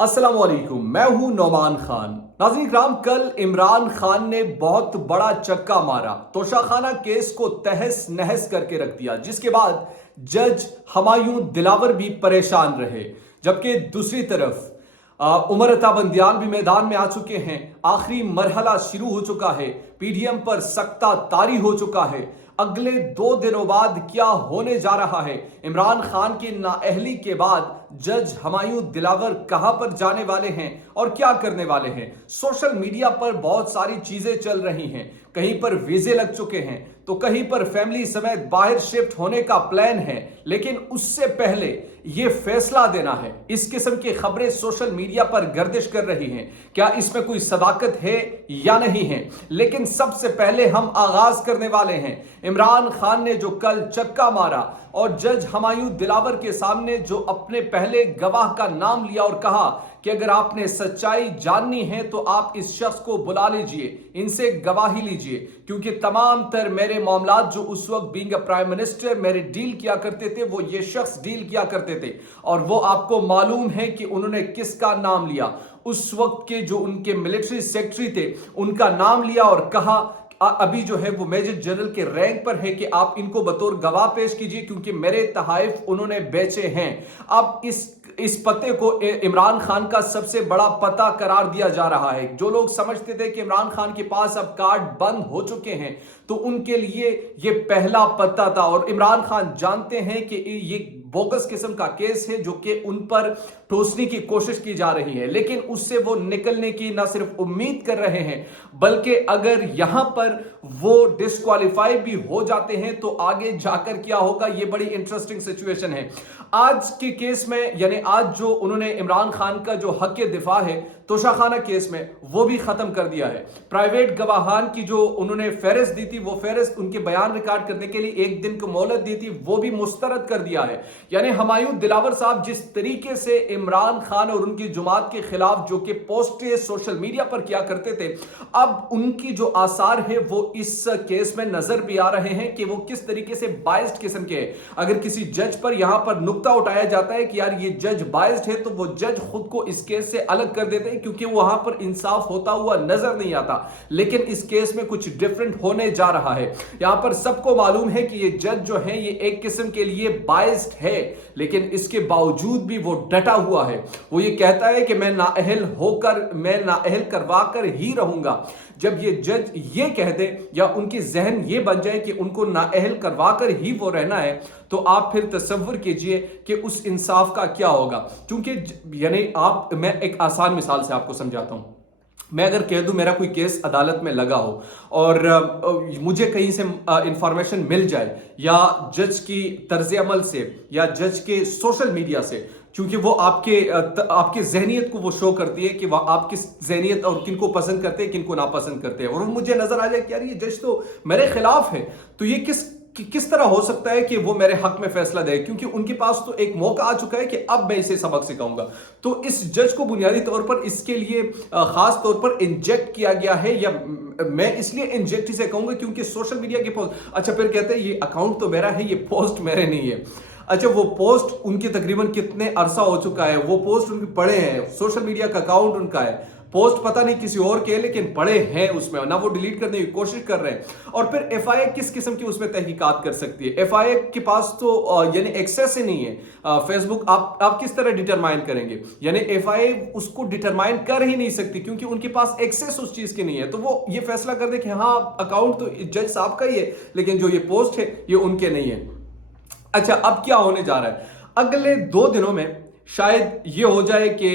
अस्सलाम वालेकुम, मैं हूं नौमान खान। नाज़रीन इकराम, कल इमरान खान ने बहुत बड़ा चक्का मारा, तोशाखाना केस को तहस नहस करके रख दिया, जिसके बाद जज हमायूं दिलावर भी परेशान रहे। जबकि दूसरी तरफ उमर अता बंदियान भी मैदान में आ चुके हैं। आखिरी मरहला शुरू हो चुका है, पीडीएम पर सख्ता तारी हो चुका है। अगले 2 दिनों बाद क्या होने जा रहा है? इमरान खान की नाअहली के बाद जज हमायूं दिलावर कहां पर जाने वाले हैं और क्या करने वाले हैं? सोशल मीडिया पर बहुत सारी चीजें चल रही हैं। कहीं पर वीजे लग चुके हैं तो कहीं पर फैमिली समेत बाहर शिफ्ट होने का प्लान है, लेकिन उससे पहले यह फैसला देना है। इस किस्म की खबरें सोशल मीडिया पर गर्दिश कर रही हैं, क्या इसमें कोई सदाकत है या नहीं है? लेकिन सबसे पहले हम आगाज करने वाले हैं इमरान खान ने जो कल चक्का मारा और जज हमायूं दिलावर के सामने जो अपने पहले गवाह का नाम लिया और कहा कि अगर आपने सच्चाई जाननी है तो आप इस शख्स को बुला लीजिए, इनसे गवाही लीजिए, क्योंकि तमाम तर मेरे मामलात जो उस वक्त बीइंग अ प्राइम मिनिस्टर मेरे डील किया करते थे वो ये शख्स डील किया करते थे। और वो आपको मालूम है कि उन्होंने किसका नाम लिया। उस वक्त के जो उनके मिलिट्री सेक्रेटरी थे उनका नाम लिया और कहा अभी जो है वो मेजर जनरल के रैंक पर है कि आप इनको बतौर गवाह पेश कीजिए, क्योंकि मेरे तहाइफ उन्होंने बेचे हैं। अब इस पते को इमरान खान का सबसे बड़ा पता करार दिया जा रहा है। जो लोग समझते थे कि इमरान खान के पास अब कार्ड बंद हो चुके हैं तो उनके लिए ये पहला पता था, और इमरान खान जानते हैं कि ये बोगस किस्म का केस है जो कि उन पर ठोसने की कोशिश की जा रही है, लेकिन उससे वो निकलने की ना सिर्फ उम्मीद कर रहे हैं बल्कि अगर यहां पर वो डिस्क्वालीफाई भी हो जाते हैं तो आगे जाकर क्या होगा, ये बड़ी इंटरेस्टिंग सिचुएशन है। आज के केस में यानी आज जो उन्होंने इमरान खान का जो हक के दिफा है तोशाखाना केस में वो भी खत्म कर दिया है। प्राइवेट गवाहान की जो उन्होंने फेहरिस्त दी थी वो फेहरिस्त उनके बयान रिकॉर्ड करने के लिए 1 दिन को मोहलत दी थी वो भी मुस्तरद कर दिया है। यानी हमायूं दिलावर साहब जिस तरीके से इमरान खान और उनकी जुमात के खिलाफ जो कि पोस्टें सोशल मीडिया पर किया करते थे, अब उनकी जो आसार है वो इस केस में नजर भी आ रहे हैं कि वो किस तरीके से बायस्ड किस्म के हैं। अगर किसी जज पर यहां पर नुक्ता उठाया जाता है कि यार ये जज बायस्ड है तो वो जज खुद को इस केस से अलग कर देते हैं, क्योंकि वहां पर इंसाफ होता हुआ नजर नहीं आता। लेकिन इस केस में कुछ डिफरेंट होने जा रहा है। यहां पर सबको मालूम है कि ये जज जो है ये एक किस्म के लिए बायस्ड है, लेकिन इसके बावजूद भी वो डटा हुआ है। वो ये कहता है कि मैं नाअहल करवा कर ही रहूंगा। जब ये जज ये कह दे या उनकी जहन ये बन जाए कि उनको नाअहल करवा कर ही वो रहना है, तो आप फिर तसव्वुर कीजिए कि उस इंसाफ का क्या होगा। क्योंकि यानी मैं एक आसान मिसाल से आपको समझाता हूं। मैं अगर कह दूं मेरा कोई केस अदालत में लगा हो और मुझे कहीं से इंफॉर्मेशन मिल जाए या जज की तर्ज अमल से या जज के सोशल मीडिया से, क्योंकि वो आपके जहनियत को वो शो करती है कि वह आप किस जहनियत और किनको पसंद करते हैं किनको नापसंद करते हैं, और मुझे नजर आ जाए कि यार ये जज तो मेरे खिलाफ है, तो ये किस तरह हो सकता है कि वो मेरे हक में फैसला दे, क्योंकि उनके पास तो एक मौका आ चुका है कि अब मैं इसे सबक सिखाऊंगा। तो इस जज को बुनियादी तौर पर इसके लिए खास तौर पर इंजेक्ट किया गया है, या मैं इसलिए इंजेक्ट इसे कहूंगा क्योंकि सोशल मीडिया के पोस्ट, अच्छा फिर कहते हैं ये अकाउंट तो मेरा है, ये पोस्ट मेरे नहीं है। अच्छा, वो पोस्ट उनके तकरीबन कितने अरसा हो चुका है, वो पोस्ट उनके पड़े हैं, सोशल मीडिया का अकाउंट उनका है, पोस्ट पता नहीं किसी और के, लेकिन पड़े हैं उसमें, ना वो डिलीट करने की कोशिश कर रहे हैं। और फिर एफआईए किस किस्म की उसमें तहकीकात कर सकती है? एफआईए के पास तो यानी एक्सेस ही नहीं है। फेसबुक आप किस तरह डिटरमाइन करेंगे? यानी एफआईए उसको डिटरमाइन कर ही नहीं सकती क्योंकि उनके पास एक्सेस उस चीज की नहीं है। तो वो ये फैसला कर दे कि हाँ अकाउंट तो जज साहब का ही है, लेकिन जो ये पोस्ट है ये उनके नहीं है। अच्छा, अब क्या होने जा रहा है? अगले 2 दिनों में शायद ये हो जाए कि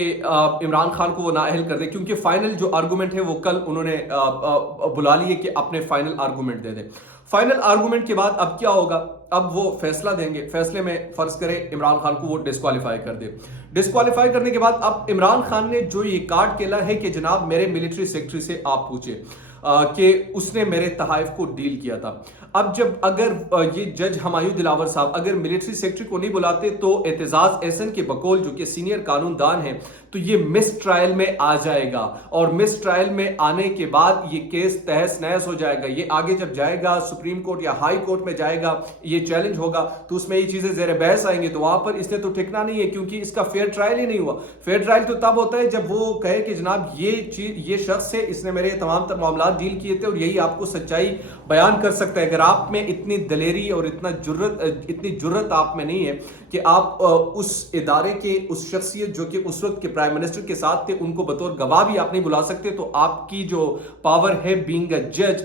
इमरान खान को वो नाअहल कर दे, क्योंकि फाइनल जो आर्गुमेंट है वो कल उन्होंने बुला लिए कि अपने फाइनल आर्गुमेंट दे दे। फाइनल आर्गुमेंट के बाद अब क्या होगा? अब वो फैसला देंगे, फैसले में फर्ज करें इमरान खान को वो डिस्क्वालीफाई कर दे। डिस्क्वालीफाई करने के बाद अब इमरान खान ने जो ये कार्ड खेला है कि जनाब मेरे मिलिट्री सेक्रेटरी से आप पूछे कि उसने मेरे तहाइफ को डील किया था। अब जब अगर ये जज हमायूं दिलावर साहब अगर मिलिट्री सेक्रेटरी को नहीं बुलाते तो एतजाज एहसन के बकौल जो कि सीनियर कानूनदान हैं تو یہ مس ٹرائل میں آ جائے گا، اور مس ٹرائل میں آنے کے بعد یہ کیس تہس نہس ہو جائے گا۔ یہ آگے جب جائے گا سپریم کورٹ یا ہائی کورٹ میں جائے گا، یہ چیلنج ہوگا تو اس میں یہ چیزیں زیر بحث آئیں گی، تو وہاں پر اس نے تو ٹھکنا نہیں ہے، کیونکہ اس کا فیئر ٹرائل ہی نہیں ہوا۔ فیئر ٹرائل تو تب ہوتا ہے جب وہ کہے کہ جناب یہ شخص ہے، اس نے میرے تمام تر معاملات ڈیل کیے تھے اور یہی آپ کو سچائی بیان کر سکتا ہے۔ اگر آپ میں اتنی دلیری اور اتنی جرت آپ میں نہیں ہے کہ آپ اس ادارے کے اس شخصیت جو کہ اس وقت کے پرائم منسٹر کے ساتھ تھے ان کو بطور گواہ بھی آپ نہیں بلا سکتے، تو آپ کی جو پاور ہے بینگ اے جج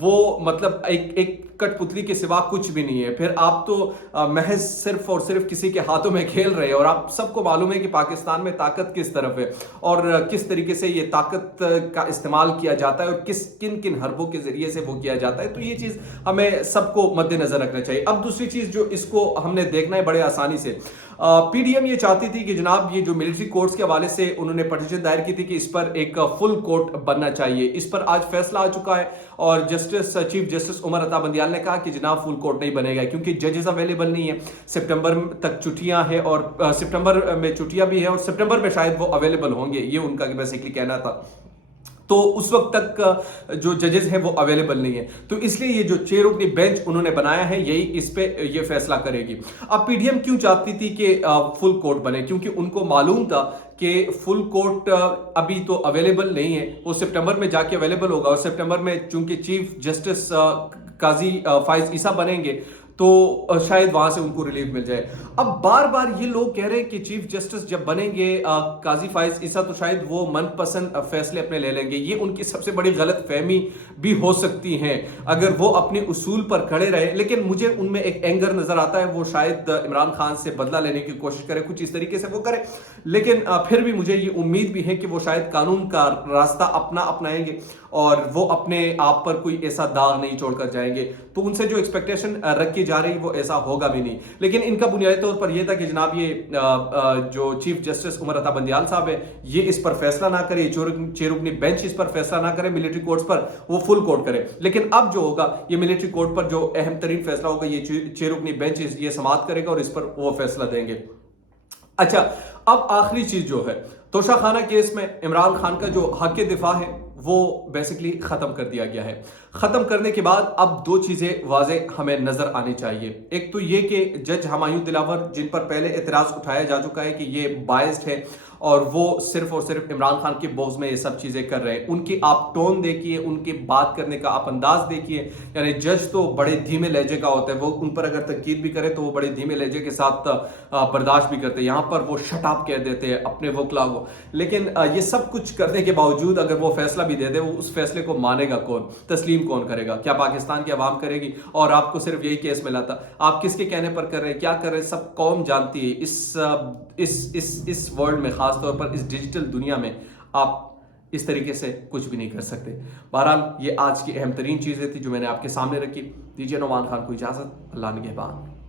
وہ مطلب ایک کٹ پتلی کے سوا کچھ بھی نہیں ہے۔ پھر آپ تو محض صرف اور صرف کسی کے ہاتھوں میں کھیل رہے ہیں، اور آپ سب کو معلوم ہے کہ پاکستان میں طاقت کس طرف ہے اور کس طریقے سے یہ طاقت کا استعمال کیا جاتا ہے اور کن حربوں کے ذریعے سے وہ کیا جاتا ہے، تو یہ چیز ہمیں سب کو مد نظر رکھنا چاہیے۔ اب دوسری چیز جو اس کو ہم نے دیکھنا ہے بڑے آسانی سے، پی ڈی ایم یہ چاہتی تھی کہ جناب یہ جو ملٹری کورٹس کے حوالے سے انہوں نے پٹیشن دائر کی تھی کہ اس پر ایک فل کورٹ بننا چاہیے، اس پر آج فیصلہ آ چکا ہے، اور چیف جسٹس عمر عطا بندیال نے کہا کہ جناب فل کورٹ نہیں بنے گا کیونکہ ججز اویلیبل نہیں ہے، سپٹمبر تک چھٹیاں ہیں، اور سپٹمبر میں چھٹیاں بھی ہیں، اور سپٹمبر میں شاید وہ اویلیبل ہوں گے، یہ ان کا بیسیکلی کہنا تھا۔ تو اس وقت تک جو ججز ہیں وہ اویلیبل نہیں ہے، تو اس لیے یہ جو 6 رکنی بینچ انہوں نے بنایا ہے یہی اس پہ یہ فیصلہ کرے گی۔ اب پی ڈی ایم کیوں چاہتی تھی کہ فل کورٹ بنے؟ کیونکہ ان کو معلوم تھا کہ فل کورٹ ابھی تو اویلیبل نہیں ہے، وہ سپٹمبر میں جا کے اویلیبل ہوگا، اور سپٹمبر میں چونکہ چیف جسٹس قاضی فائز عیسیٰ بنیں گے تو شاید وہاں سے ان کو ریلیف مل جائے۔ اب بار بار یہ لوگ کہہ رہے ہیں کہ چیف جسٹس جب بنیں گے قاضی فائز عیسیٰ تو شاید وہ من پسند فیصلے اپنے لے لیں گے، یہ ان کی سب سے بڑی غلط فہمی بھی ہو سکتی ہے اگر وہ اپنے اصول پر کھڑے رہے، لیکن مجھے ان میں ایک اینگر نظر آتا ہے، وہ شاید عمران خان سے بدلہ لینے کی کوشش کرے، کچھ اس طریقے سے وہ کرے، لیکن پھر بھی مجھے یہ امید بھی ہے کہ وہ شاید قانون کا راستہ اپنائیں گے اور وہ اپنے آپ پر کوئی ایسا داغ نہیں چھوڑ کر جائیں گے، تو ان سے جو ایکسپیکٹیشن رکھی جا رہی وہ ایسا ہوگا بھی نہیں۔ لیکن ان کا بنیادی طور پر یہ تھا کہ جناب یہ جو چیف جسٹس عمر عطا بندیال صاحب ہے یہ اس پر فیصلہ نہ کرے، 6 رکنی بینچ اس پر فیصلہ نہ کرے، ملٹری کورٹس پر وہ فل کورٹ کرے، لیکن اب جو ہوگا یہ ملٹری کورٹ پر جو اہم ترین فیصلہ ہوگا یہ 6 رکنی بینچ یہ سماعت کرے گا اور اس پر وہ فیصلہ دیں گے۔ اچھا، اب آخری چیز جو ہے توشہ خانہ کیس میں عمران خان کا جو حق دفاع ہے وہ بیسیکلی ختم کر دیا گیا ہے۔ ختم کرنے کے بعد اب 2 چیزیں واضح ہمیں نظر آنی چاہیے، ایک تو یہ کہ جج ہمایوں دلاور جن پر پہلے اعتراض اٹھایا جا چکا ہے کہ یہ بائسڈ ہے اور وہ صرف اور صرف عمران خان کے بغض میں یہ سب چیزیں کر رہے ہیں، ان کی آپ ٹون دیکھیے، ان کی بات کرنے کا آپ انداز دیکھیے، یعنی جج تو بڑے دھیمے لہجے کا ہوتا ہے، وہ ان پر اگر تنقید بھی کرے تو وہ بڑے دھیمے لہجے کے ساتھ برداشت بھی کرتے ہیں، یہاں پر وہ شٹ اپ کہہ دیتے ہیں اپنے وکلا کو، لیکن یہ سب کچھ کرنے کے باوجود اگر وہ فیصلہ بھی دے دے وہ اس فیصلے کو مانے گا کون، تسلیم کون کرے گا؟ کیا پاکستان کی عوام کرے گی؟ اور آپ کو صرف یہی کیس ملا تھا، آپ کس کے کہنے پر کر رہے ہیں، کیا کر رہے ہیں، سب قوم جانتی ہے۔ اس ورلڈ میں خاص طور پر اس ڈیجیٹل دنیا میں آپ اس طریقے سے کچھ بھی نہیں کر سکتے۔ بہرحال یہ آج کی اہم ترین چیزیں تھی جو میں نے آپ کے سامنے رکھی۔ دیجیے نعمان خان کو اجازت، اللہ نگہبان۔